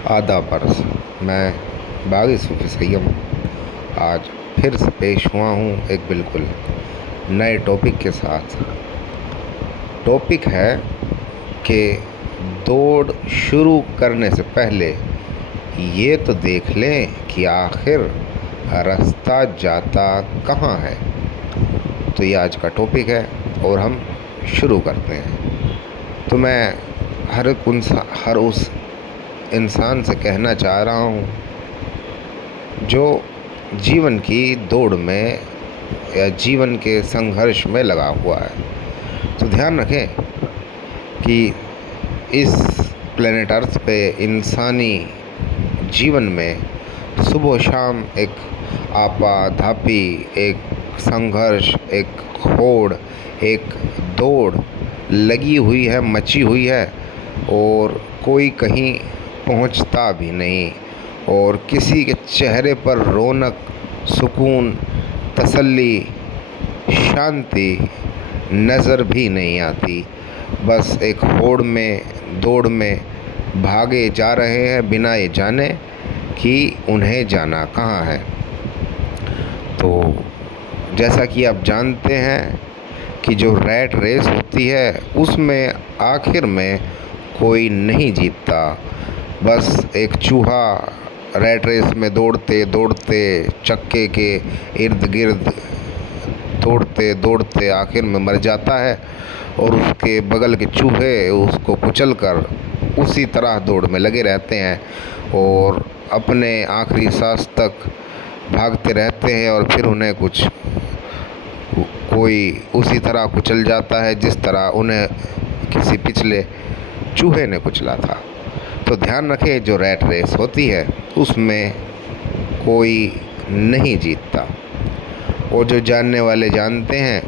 आधा बरस। मैं बागी सूफी सैयम आज फिर से पेश हुआ हूँ एक बिल्कुल नए टॉपिक के साथ। टॉपिक है कि दौड़ शुरू करने से पहले ये तो देख लें कि आखिर रास्ता जाता कहाँ है। तो ये आज का टॉपिक है और हम शुरू करते हैं। तो मैं हर उस इंसान से कहना चाह रहा हूँ जो जीवन की दौड़ में या जीवन के संघर्ष में लगा हुआ है। तो ध्यान रखें कि इस प्लेनेट अर्थ पे इंसानी जीवन में सुबह शाम एक आपाधापी, एक संघर्ष, एक होड़, एक दौड़ लगी हुई है, मची हुई है और कोई कहीं पहुंचता भी नहीं और किसी के चेहरे पर रौनक, सुकून, तसल्ली, शांति नज़र भी नहीं आती। बस एक होड़ में, दौड़ में भागे जा रहे हैं बिना ये जाने कि उन्हें जाना कहाँ है। तो जैसा कि आप जानते हैं कि जो रैट रेस होती है उसमें आखिर में कोई नहीं जीतता। बस एक चूहा रैट रेस में दौड़ते दौड़ते चक्के के इर्द गिर्द दौड़ते दौड़ते आखिर में मर जाता है और उसके बगल के चूहे उसको कुचलकर उसी तरह दौड़ में लगे रहते हैं और अपने आखिरी सांस तक भागते रहते हैं और फिर उन्हें कोई उसी तरह कुचल जाता है जिस तरह उन्हें किसी पिछले चूहे ने कुचला था। तो ध्यान रखें, जो रैट रेस होती है उसमें कोई नहीं जीतता और जो जानने वाले जानते हैं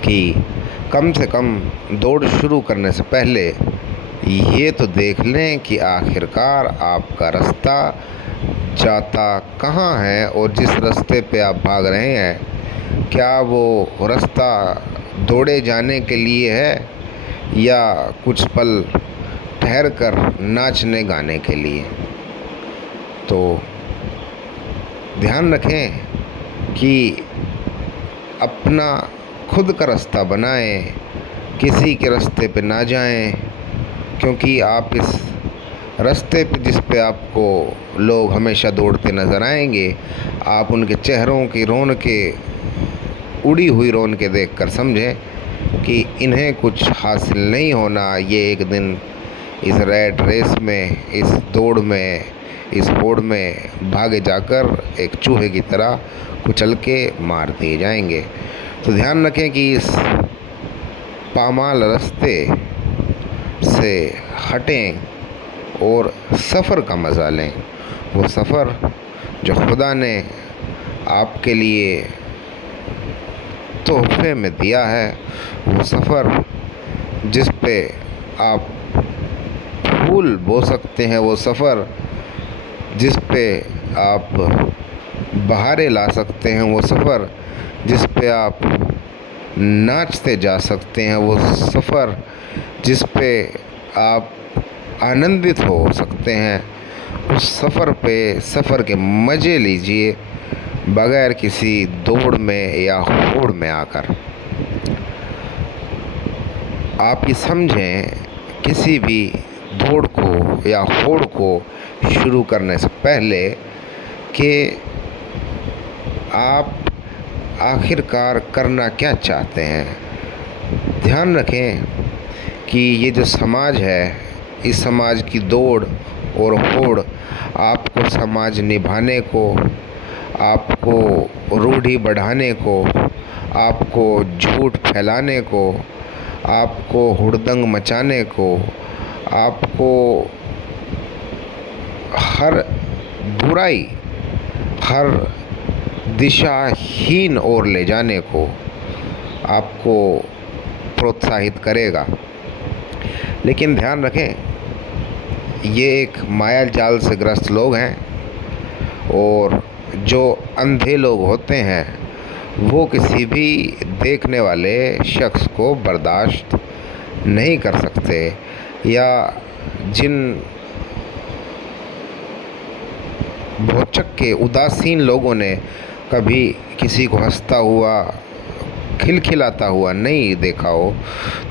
कि कम से कम दौड़ शुरू करने से पहले ये तो देख लें कि आखिरकार आपका रास्ता जाता कहाँ है और जिस रास्ते पे आप भाग रहे हैं क्या वो रास्ता दौड़े जाने के लिए है या कुछ पल ठहर कर नाचने गाने के लिए। तो ध्यान रखें कि अपना खुद का रास्ता बनाएं, किसी के रास्ते पे ना जाएं, क्योंकि आप इस रास्ते पे जिस पे आपको लोग हमेशा दौड़ते नज़र आएंगे, आप उनके चेहरों की रौनकें, उड़ी हुई रौनकें देखकर समझें कि इन्हें कुछ हासिल नहीं होना। ये एक दिन इस रैट रेस में, इस दौड़ में, इस होड़ में भागे जाकर एक चूहे की तरह कुचल के मार दिए जाएंगे। तो ध्यान रखें कि इस पामाल रास्ते से हटें और सफ़र का मज़ा लें। वो सफ़र जो खुदा ने आपके लिए तोहफे में दिया है, वो सफ़र जिस पे आप फूल बो सकते हैं, वो सफ़र जिस पे आप बहारें ला सकते हैं, वो सफ़र जिस पे आप नाचते जा सकते हैं, वो सफ़र जिस पे आप आनंदित हो सकते हैं, उस सफ़र पे सफ़र के मज़े लीजिए बगैर किसी दौड़ में या होड़ में आकर। आप ये समझें, किसी भी दौड़ को या होड़ को शुरू करने से पहले कि आप आखिरकार करना क्या चाहते हैं। ध्यान रखें कि ये जो समाज है, इस समाज की दौड़ और होड़ आपको समाज निभाने को, आपको रूढ़ी बढ़ाने को, आपको झूठ फैलाने को, आपको हुड़दंग मचाने को, आपको हर बुराई, हर दिशाहीन ओर ले जाने को आपको प्रोत्साहित करेगा। लेकिन ध्यान रखें, ये एक माया जाल से ग्रस्त लोग हैं और जो अंधे लोग होते हैं वो किसी भी देखने वाले शख्स को बर्दाश्त नहीं कर सकते, या जिन भौचक के उदासीन लोगों ने कभी किसी को हंसता हुआ, खिलखिलाता हुआ नहीं देखा हो,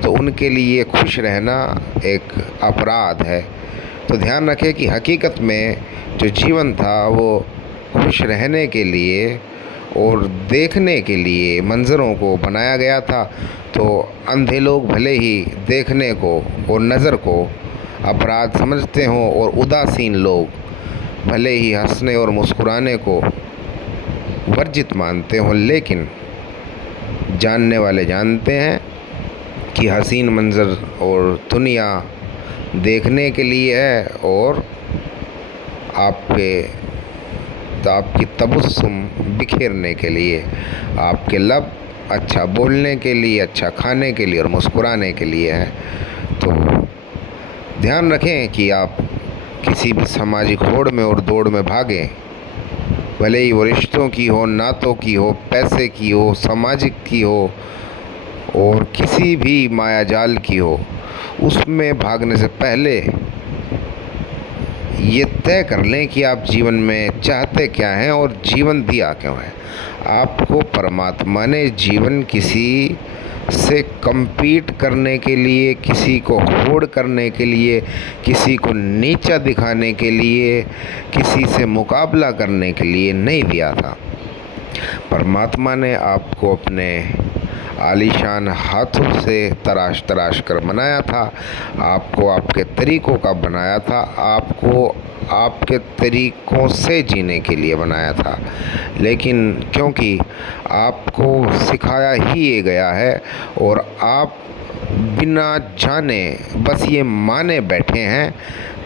तो उनके लिए खुश रहना एक अपराध है। तो ध्यान रखें कि हकीकत में जो जीवन था वो खुश रहने के लिए और देखने के लिए मंज़रों को बनाया गया था। तो अंधे लोग भले ही देखने को और नज़र को अपराध समझते हों, और उदासीन लोग भले ही हंसने और मुस्कुराने को वर्जित मानते हों, लेकिन जानने वाले जानते हैं कि हसीन मंज़र और दुनिया देखने के लिए है, और आपकी तबस्सुम बिखेरने के लिए, आपके लब अच्छा बोलने के लिए, अच्छा खाने के लिए और मुस्कुराने के लिए है। तो ध्यान रखें कि आप किसी भी सामाजिक होड़ में और दौड़ में भागें, भले ही वो रिश्तों की हो, नातों की हो, पैसे की हो, सामाजिक की हो और किसी भी मायाजाल की हो, उसमें भागने से पहले ये तय कर लें कि आप जीवन में चाहते क्या हैं और जीवन दिया क्यों है। आपको परमात्मा ने जीवन किसी से compete करने के लिए, किसी को होड़ करने के लिए, किसी को नीचा दिखाने के लिए, किसी से मुकाबला करने के लिए नहीं दिया था। परमात्मा ने आपको अपने आलीशान हाथों से तराश तराश कर बनाया था, आपको आपके तरीक़ों का बनाया था, आपको आपके तरीक़ों से जीने के लिए बनाया था। लेकिन क्योंकि आपको सिखाया ही ये गया है और आप बिना जाने बस ये माने बैठे हैं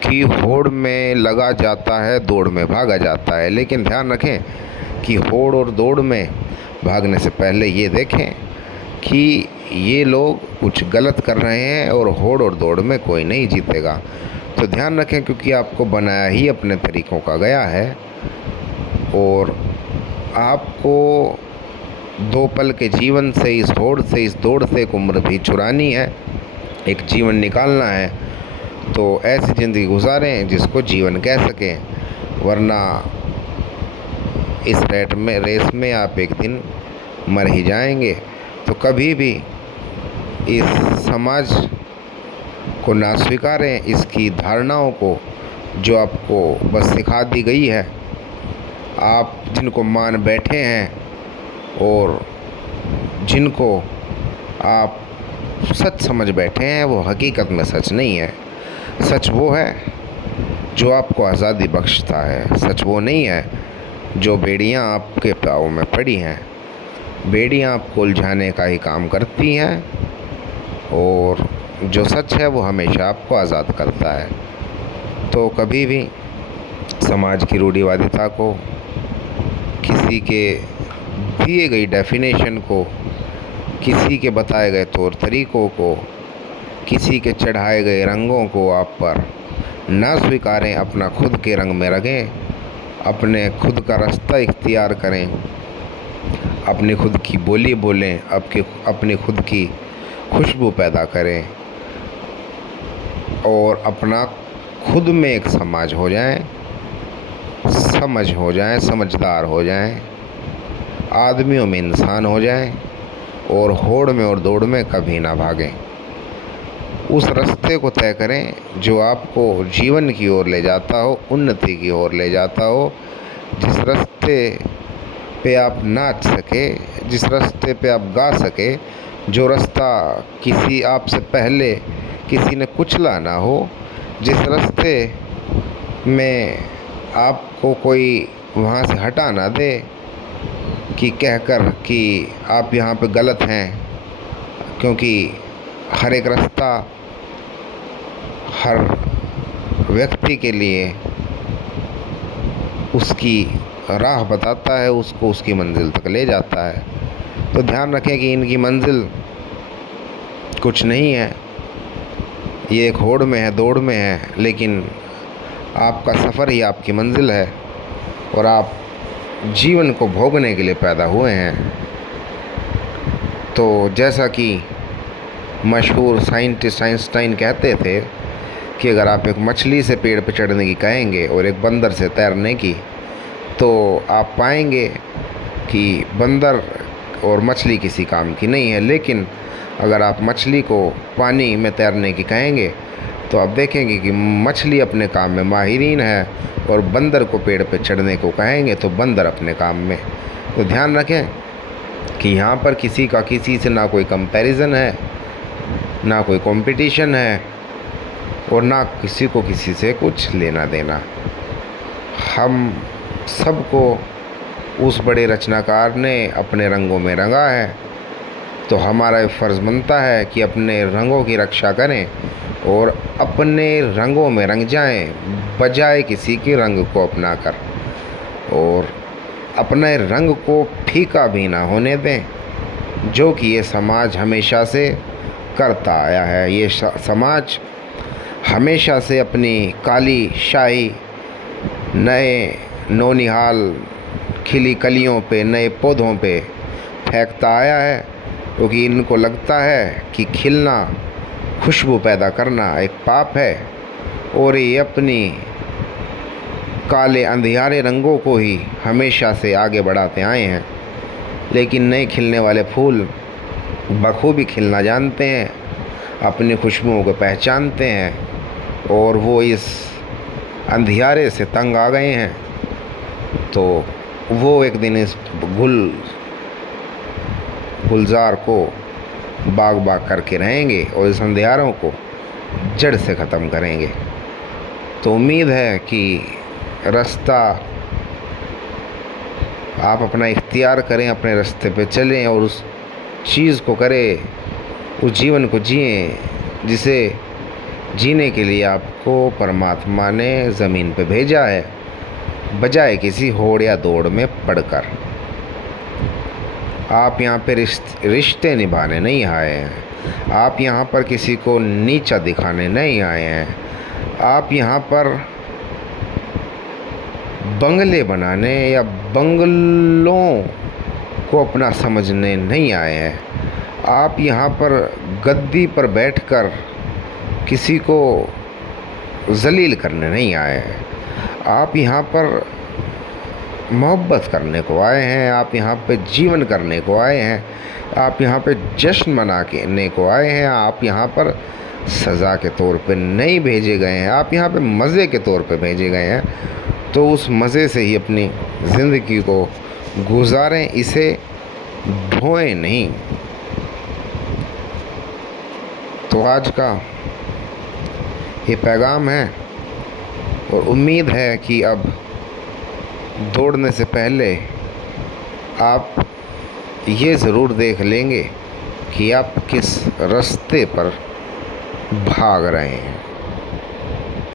कि होड़ में लगा जाता है, दौड़ में भागा जाता है। लेकिन ध्यान रखें कि होड़ और दौड़ में भागने से पहले ये देखें कि ये लोग कुछ गलत कर रहे हैं, और होड़ और दौड़ में कोई नहीं जीतेगा। तो ध्यान रखें, क्योंकि आपको बनाया ही अपने तरीक़ों का गया है, और आपको 2 पल के जीवन से, इस होड़ से, इस दौड़ से एक उम्र भी चुरानी है, एक जीवन निकालना है। तो ऐसी ज़िंदगी गुजारें जिसको जीवन कह सकें, वरना इस रेस में आप एक दिन मर ही जाएंगे। तो कभी भी इस समाज को ना स्वीकारें, इसकी धारणाओं को जो आपको बस सिखा दी गई है, आप जिनको मान बैठे हैं और जिनको आप सच समझ बैठे हैं, वो हकीकत में सच नहीं है। सच वो है जो आपको आज़ादी बख्शता है, सच वो नहीं है जो बेड़ियां आपके पाँव में पड़ी हैं। बेड़ियां आपको उलझाने का ही काम करती हैं, और जो सच है वो हमेशा आपको आज़ाद करता है। तो कभी भी समाज की रूढ़िवादिता को, किसी के दिए गई डेफिनेशन को, किसी के बताए गए तौर तरीक़ों को, किसी के चढ़ाए गए रंगों को आप पर ना स्वीकारें, अपना खुद के रंग में रखें, अपने खुद का रास्ता इख्तियार करें, अपनी खुद की बोली बोलें, अपनी खुद की खुशबू पैदा करें, और अपना खुद में एक समाज हो जाएं, समझदार हो जाएं, आदमियों में इंसान हो जाएं, और होड़ में और दौड़ में कभी ना भागें। उस रास्ते को तय करें जो आपको जीवन की ओर ले जाता हो, उन्नति की ओर ले जाता हो, जिस रास्ते पे आप नाच सके, जिस रास्ते पे आप गा सके, जो रास्ता किसी आपसे पहले किसी ने कुचला ना हो, जिस रास्ते में आपको कोई वहाँ से हटा ना दे कि कहकर कि आप यहाँ पे गलत हैं, क्योंकि हर एक रास्ता हर व्यक्ति के लिए उसकी राह बताता है, उसको उसकी मंजिल तक ले जाता है। तो ध्यान रखें कि इनकी मंजिल कुछ नहीं है, ये एक होड़ में है, दौड़ में है, लेकिन आपका सफ़र ही आपकी मंजिल है, और आप जीवन को भोगने के लिए पैदा हुए हैं। तो जैसा कि मशहूर साइंटिस्ट आइंस्टाइन कहते थे कि अगर आप एक मछली से पेड़ पर चढ़ने की कहेंगे और एक बंदर से तैरने की, तो आप पाएंगे कि बंदर और मछली किसी काम की नहीं है। लेकिन अगर आप मछली को पानी में तैरने की कहेंगे तो आप देखेंगे कि मछली अपने काम में माहिरीन है, और बंदर को पेड़ पे चढ़ने को कहेंगे तो बंदर अपने काम में। तो ध्यान रखें कि यहाँ पर किसी का किसी से ना कोई कंपैरिजन है, ना कोई कंपटीशन है, और ना किसी को किसी से कुछ लेना देना। हम सबको उस बड़े रचनाकार ने अपने रंगों में रंगा है, तो हमारा ये फ़र्ज़ बनता है कि अपने रंगों की रक्षा करें और अपने रंगों में रंग जाएं, बजाय किसी के रंग को अपनाकर, और अपने रंग को फीका भी ना होने दें, जो कि ये समाज हमेशा से करता आया है। ये समाज हमेशा से अपनी काली शाही नए नौनिहाल खिली कलियों पे, नए पौधों पे फेंकता आया है, क्योंकि इनको लगता है कि खिलना, खुशबू पैदा करना एक पाप है, और ये अपनी काले अंधियारे रंगों को ही हमेशा से आगे बढ़ाते आए हैं। लेकिन नए खिलने वाले फूल बखूबी खिलना जानते हैं, अपनी खुशबुओं को पहचानते हैं, और वो इस अंधियारे से तंग आ गए हैं। तो वो एक दिन इस गुलजार को बाग बाग करके रहेंगे और इस अंधियारों को जड़ से ख़त्म करेंगे। तो उम्मीद है कि रास्ता आप अपना इख्तियार करें, अपने रास्ते पे चलें और उस चीज़ को करें, उस जीवन को जिएं जिसे जीने के लिए आपको परमात्मा ने ज़मीन पे भेजा है, बजाय किसी होड़ या दौड़ में पड़कर। आप यहाँ पे रिश्ते निभाने नहीं आए हैं, आप यहाँ पर किसी को नीचा दिखाने नहीं आए हैं, आप यहाँ पर बंगले बनाने या बंगलों को अपना समझने नहीं आए हैं। आप यहाँ पर गद्दी पर बैठकर किसी को जलील करने नहीं आए हैं। आप यहाँ पर मोहब्बत करने को आए हैं, आप यहाँ पे जीवन करने को आए हैं, आप यहाँ पे जश्न मनाने को आए हैं। आप यहाँ पर सज़ा के तौर पे नहीं भेजे गए हैं, आप यहाँ पे मज़े के तौर पे भेजे गए हैं। तो उस मज़े से ही अपनी ज़िंदगी को गुजारें, इसे ढोएं नहीं। तो आज का ये पैगाम है, और उम्मीद है कि अब दौड़ने से पहले आप ये ज़रूर देख लेंगे कि आप किस रास्ते पर भाग रहे हैं।